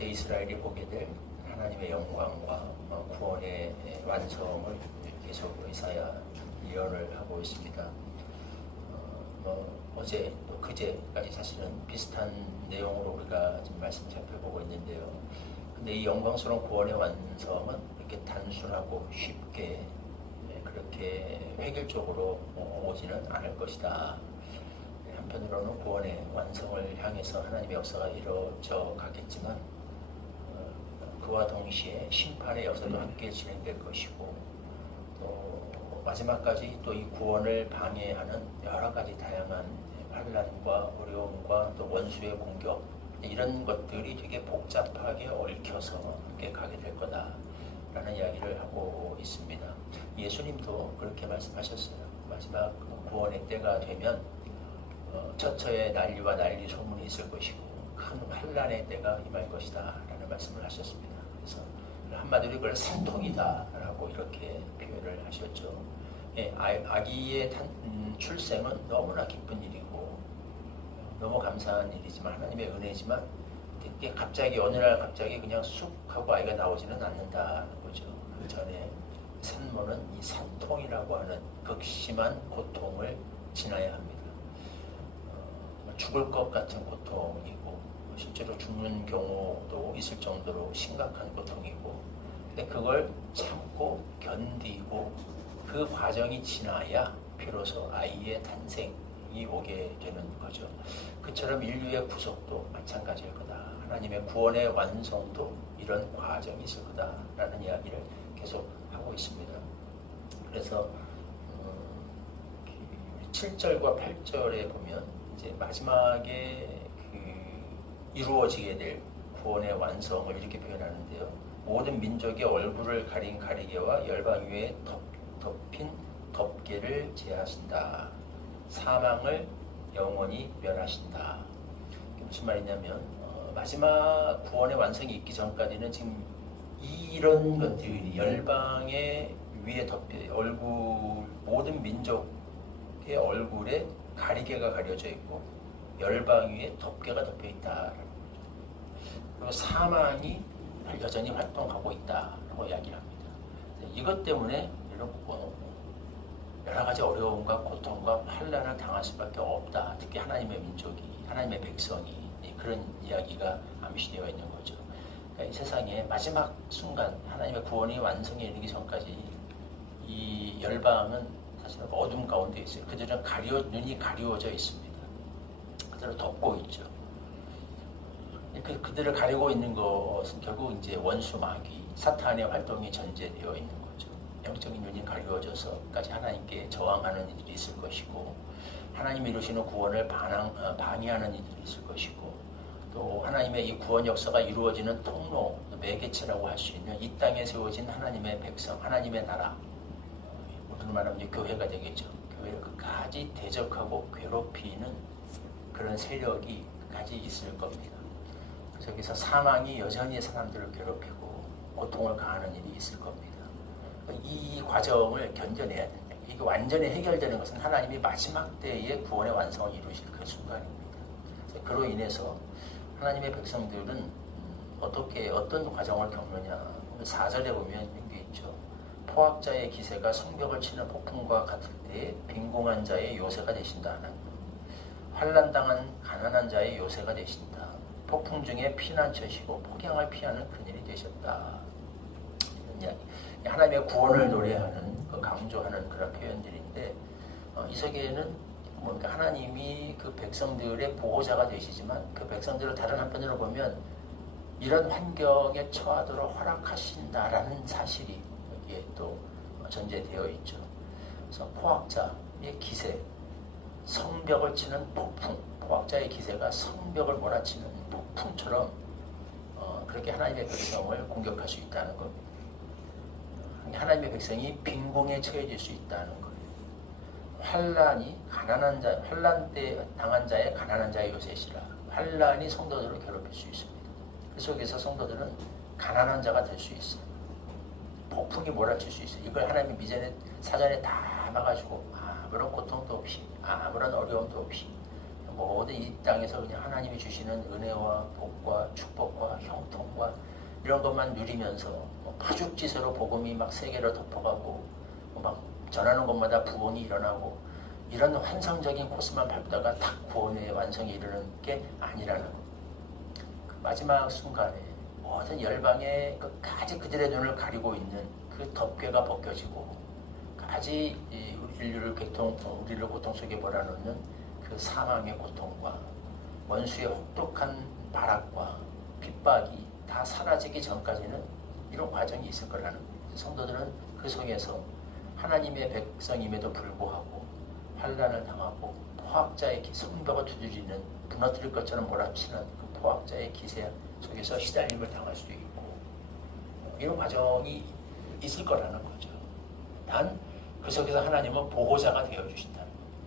그때 이스라엘이 보게 될 하나님의 영광과 구원의 완성을 계속 이사야 예언을 하고 있습니다. 어제 또 그제까지 사실은 비슷한 내용으로 우리가 지금 말씀 살펴보고 있는데요. 근데 이 영광스러운 구원의 완성은 이렇게 단순하고 쉽게 그렇게 획일적으로 오지는 않을 것이다. 한편으로는 구원의 완성을 향해서 하나님의 역사가 이루어져 가겠지만 그와 동시에 심판의 역사도 함께 진행될 것이고 또 마지막까지 또 이 구원을 방해하는 여러 가지 다양한 환난과 어려움과 또 원수의 공격 이런 것들이 되게 복잡하게 얽혀서 함께 가게 될 거다라는 이야기를 하고 있습니다. 예수님도 그렇게 말씀하셨어요. 마지막 구원의 때가 되면 처처의 난리와 난리 소문이 있을 것이고 큰 환난의 때가 임할 것이다 라는 말씀을 하셨습니다. 그래서 한마디로 이걸 산통이다 라고 이렇게 표현을 하셨죠. 아기의 출생은 너무나 기쁜 일이고 너무 감사한 일이지만 하나님의 은혜지만 되게 갑자기 어느 날 갑자기 그냥 쑥 하고 아이가 나오지는 않는다는 거죠. 그 전에 산모는 이 산통이라고 하는 극심한 고통을 지나야 합니다. 죽을 것 같은 고통이고 실제로 죽는 경우도 있을 정도로 심각한 고통이고 근데 그걸 참고 견디고 그 과정이 지나야 비로소 아이의 탄생이 오게 되는 거죠. 그처럼 인류의 구속도 마찬가지일 거다. 하나님의 구원의 완성도 이런 과정이 있을 거다라는 이야기를 계속 하고 있습니다. 그래서 7절과 8절에 보면 이제 마지막에 이루어지게 될 구원의 완성을 이렇게 표현하는데요. 모든 민족의 얼굴을 가린 가리개와 열방 위에 덮인 덮개를 제하신다. 사망을 영원히 멸하신다. 무슨 말이냐면 마지막 구원의 완성이 있기 전까지는 지금 이런 것들이 열방의 위에 덮여 얼굴 모든 민족의 얼굴에 가리개가 가려져 있고 열방 위에 덮개가 덮여 있다. 그리고 사망이 여전히 활동하고 있다라고 이야기를 합니다. 이것 때문에 여러 가지 어려움과 고통과 환난을 당할 수밖에 없다. 특히 하나님의 민족이, 하나님의 백성이 그런 이야기가 암시되어 있는 거죠. 그러니까 이 세상에 마지막 순간 하나님의 구원이 완성에 이르기 전까지 이 열방은 사실 어둠 가운데 있어요. 그들은 눈이 가리워져 있습니다. 그들을 덮고 있죠. 그들을 가리고 있는 것은 결국 이제 원수 마귀, 사탄의 활동이 전제되어 있는 거죠. 영적인 눈이 가리워져서까지 하나님께 저항하는 일이 있을 것이고, 하나님이 이루시는 구원을 방해하는 일이 있을 것이고, 또 하나님의 이 구원 역사가 이루어지는 통로, 매개체라고 할 수 있는 이 땅에 세워진 하나님의 백성, 하나님의 나라, 우리로 말하면 이제 교회가 되겠죠. 교회를 끝까지 대적하고 괴롭히는 그런 세력이 끝까지 있을 겁니다. 그래서 여기서 사망이 여전히 사람들을 괴롭히고 고통을 가하는 일이 있을 겁니다. 이 과정을 견뎌내야 된다. 이게 완전히 해결되는 것은 하나님이 마지막 때에 구원의 완성을 이루실 그 순간입니다. 그로 인해서 하나님의 백성들은 어떤 과정을 겪느냐. 4절에 보면 이런 게 있죠. 포악자의 기세가 성벽을 치는 폭풍과 같을 때에 빈궁한 자의 요새가 되신다. 환난당한 가난한 자의 요새가 되신다. 폭풍 중에 피난처시고 폭양을 피하는 그늘이 되셨다. 이런 이야기. 하나님의 구원을 노래하는, 강조하는 그런 표현들인데, 이 세계에는 뭔가 하나님이 그 백성들의 보호자가 되시지만 그 백성들을 다른 한편으로 보면 이런 환경에 처하도록 허락하신다라는 사실이 여기에 또 전제되어 있죠. 그래서 포악자의 기세, 성벽을 치는 폭풍, 포악자의 기세가 성벽을 몰아치는 폭풍처럼 그렇게 하나님의 백성을 공격할 수 있다는 겁니다. 하나님의 백성이 빈궁에 처해질 수 있다는 거예요. 환난 때 당한 자의 가난한 자의 요새시라. 환난이 성도들을 괴롭힐 수 있습니다. 그 속에서 성도들은 가난한 자가 될 수 있어요. 폭풍이 몰아칠 수 있어요. 이걸 하나님이 미전에 사전에 다 막아주고 아무런 고통도 없이 아무런 어려움도 없이 모든 이 땅에서 그냥 하나님이 주시는 은혜와 복과 축복과 형통과 이런 것만 누리면서 파죽지세로 복음이 막 세계를 덮어가고 막 전하는 곳마다 부흥이 일어나고 이런 환상적인 코스만 밟다가 딱 구원의 완성에 이르는 게 아니라는 것. 그 마지막 순간에 모든 열방의 끝까지 그들의 눈을 가리고 있는 그 덮개가 벗겨지고 까지 우리를 고통 속에 몰아넣는 그 사망의 고통과 원수의 혹독한 발악과 핍박이 다 사라지기 전까지는 이런 과정이 있을 거라는 거예요. 성도들은 그 속에서 하나님의 백성임에도 불구하고 환난을 당하고 포악자의 성벽을 두드리는 무너뜨릴 것처럼 몰아치는 그 포악자의 기세 속에서 시달림을 당할 수도 있고 이런 과정이 있을 거라는 거죠. 단 그 속에서 하나님은 보호자가 되어주신다.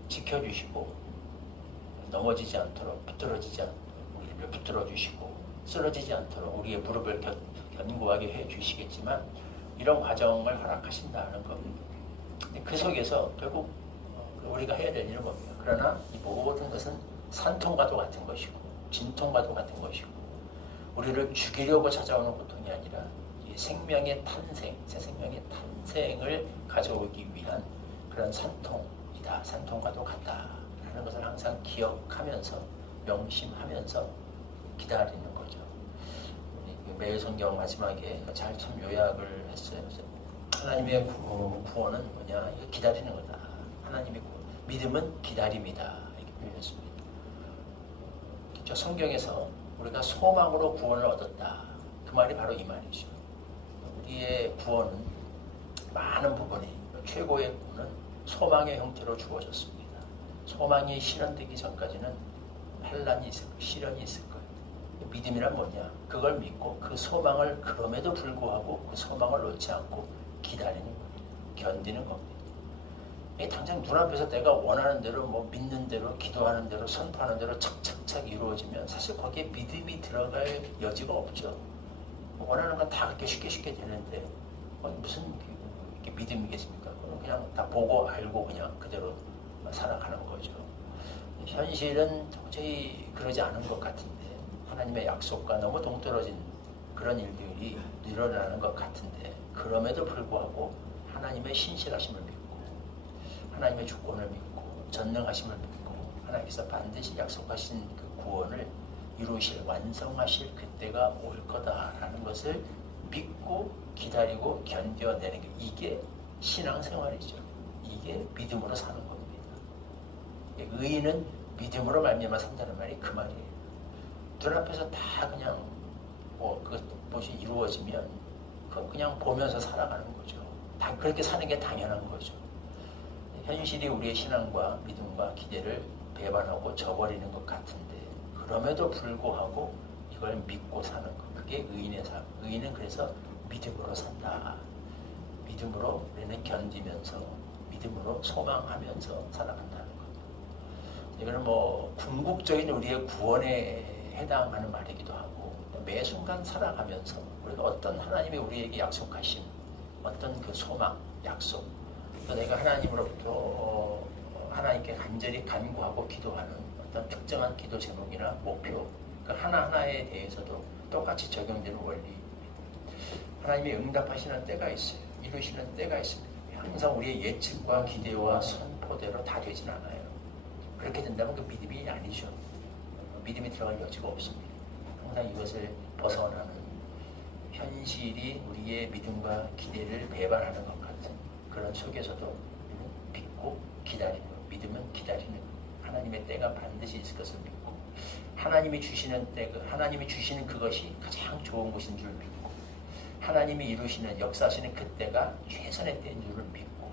지켜주시고 넘어지지 않도록 붙들어지지 않도록 우리를 붙들어주시고 쓰러지지 않도록 우리의 무릎을 견고하게 해주시겠지만 이런 과정을 허락하신다는 겁니다. 그 속에서 결국 우리가 해야 될 일은 뭡니까? 그러나 이 모든 것은 산통과도 같은 것이고 진통과도 같은 것이고 우리를 죽이려고 찾아오는 고통이 아니라 생명의 탄생, 새 생명의 탄생을 가져오기 위한 그런 산통이다. 산통과도 같다라는 것을 항상 기억하면서 명심하면서 기다리는 거죠. 매일 성경 마지막에 잘 참 요약을 했어요. 하나님의 구원은 뭐냐? 기다리는 거다. 하나님의 구원. 믿음은 기다림이다. 이렇게 표현했습니다. 성경에서 우리가 소망으로 구원을 얻었다. 그 말이 바로 이 말이죠. 우리의 구원은 많은 부분이 최고의 구원은 소망의 형태로 주어졌습니다. 소망이 실현되기 전까지는 환난이 있을 거예요. 시련이 있을 거예요. 믿음이란 뭐냐? 그걸 믿고 그 소망을 그럼에도 불구하고 그 소망을 놓지 않고 기다리는 겁니다. 견디는 겁니다. 당장 눈앞에서 내가 원하는 대로 믿는 대로 기도하는 대로 선포하는 대로 착착착 이루어지면 사실 거기에 믿음이 들어갈 여지가 없죠. 원하는 건 다 그렇게 쉽게 되는데 무슨 이렇게 믿음이겠습니까? 그냥 다 보고 알고 그냥 그대로 살아가는 거죠. 현실은 도저히 그러지 않은 것 같은데 하나님의 약속과 너무 동떨어진 그런 일들이 일어나는 것 같은데 그럼에도 불구하고 하나님의 신실하심을 믿고 하나님의 주권을 믿고 전능하심을 믿고 하나님께서 반드시 약속하신 그 구원을 이루실 완성하실 그때가 올 거다라는 것을 믿고 기다리고 견뎌내는 게 이게 신앙생활이죠. 이게 믿음으로 사는 겁니다. 의인은 믿음으로 말미암아 산다는 말이 그 말이에요. 눈앞에서 다 그냥 그것이 이루어지면 그냥 보면서 살아가는 거죠. 다 그렇게 사는 게 당연한 거죠. 현실이 우리의 신앙과 믿음과 기대를 배반하고 저버리는 것 같은데 그럼에도 불구하고 이걸 믿고 사는 것. 그게 의인의 삶. 의인은 그래서 믿음으로 산다. 믿음으로 우리는 견디면서 믿음으로 소망하면서 살아간다는 것. 이거는 궁극적인 우리의 구원에 해당하는 말이기도 하고 매 순간 살아가면서 우리가 어떤 하나님이 우리에게 약속하신 어떤 그 소망, 약속 내가 하나님으로부터 하나님께 간절히 간구하고 기도하는 어떤 특정한 기도 제목이나 목표 그 하나하나에 대해서도 똑같이 적용되는 원리 하나님이 응답하시는 때가 있어요. 이루시는 때가 있습니다. 항상 우리의 예측과 기대와 선포대로 다 되진 않아요. 그렇게 된다면 그 믿음이 아니죠. 믿음이 들어갈 여지가 없습니다. 항상 이것을 벗어나는 현실이 우리의 믿음과 기대를 배반하는 것 같은 그런 속에서도 믿고 기다리는 믿음은 기다리는 하나님의 때가 반드시 있을 것을 믿고 하나님이 주시는 때, 하나님이 주시는 그것이 가장 좋은 것인 줄 믿고 하나님이 이루시는 역사하시는 그때가 최선의 때인 줄을 믿고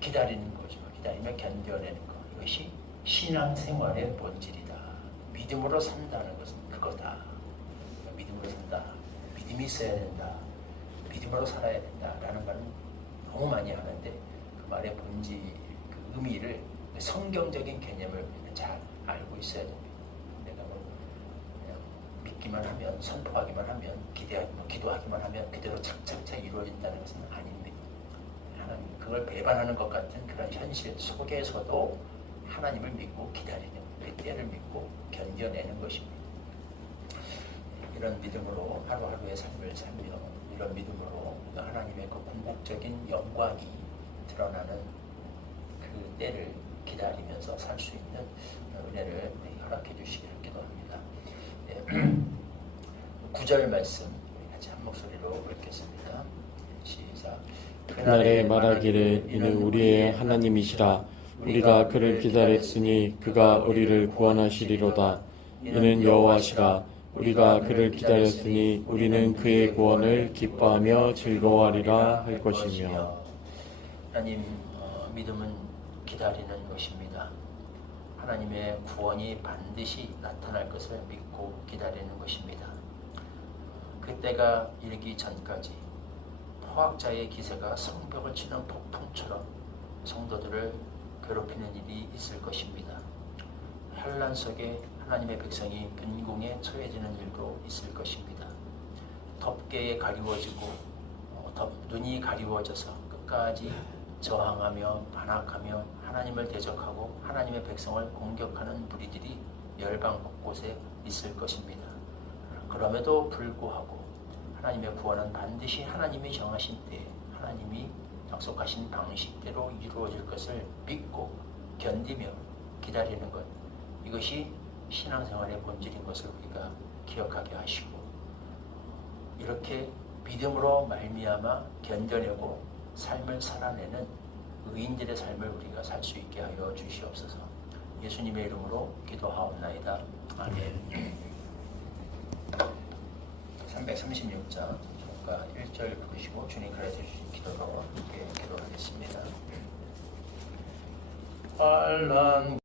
기다리는 거죠. 기다리며 견뎌내는 것. 이것이 신앙생활의 본질이다. 믿음으로 산다는 것은 그거다. 믿음으로 산다. 믿음이 있어야 된다. 믿음으로 살아야 된다라는 말은 너무 많이 하는데 그 말의 본질, 그 의미를 성경적인 개념을 잘 알고 있어야 됩니다. 내가 그냥 믿기만 하면 선포하기만 하면 기도하기만 하면 그대로 착착착 이루어진다는 것은 아닙니다. 하나님 그걸 배반하는 것 같은 그런 현실 속에서도 하나님을 믿고 기다리는 그 때를 믿고 견뎌내는 것입니다. 이런 믿음으로 하루하루의 삶을 살며 이런 믿음으로 하나님의 그 궁극적인 영광이 드러나는 그 때를 기다리면서 살 수 있는 은혜를 허락해 주시기를 기도합니다. 9절 말씀 우리 같이 한 목소리로 읽겠습니다. 시작. 그날에 말하기를 이는 우리의 하나님이시라. 우리가 그를 기다렸으니 그가 우리를 구원하시리로다. 이는 여호와시라. 우리가 그를 기다렸으니 우리는 그의 구원을 기뻐하며 즐거워하리라 할 것이며. 하나님, 믿음은 기다리는 것입니다. 하나님의 구원이 반드시 나타날 것을 믿고 기다리는 것입니다. 그때가 이르기 전까지 포악자의 기세가 성벽을 치는 폭풍처럼 성도들을 괴롭히는 일이 있을 것입니다. 환난 속에 하나님의 백성이 빈궁에 처해지는 일도 있을 것입니다. 덥게 가리워지고 눈이 가리워져서 끝까지 저항하며 반악하며 하나님을 대적하고 하나님의 백성을 공격하는 무리들이 열방 곳곳에 있을 것입니다. 그럼에도 불구하고 하나님의 구원은 반드시 하나님이 정하신 때에 하나님이 약속하신 방식대로 이루어질 것을 믿고 견디며 기다리는 것, 이것이 신앙생활의 본질인 것을 우리가 기억하게 하시고 이렇게 믿음으로 말미암아 견뎌내고 삶을 살아내는 의인들의 삶을 우리가 살 수 있게 하여 주시옵소서. 예수님의 이름으로 기도하옵나이다. 아멘. 336장 주가 1절 부르시고 주님 가르쳐 주신 기도로 함께 기도하겠습니다. 환난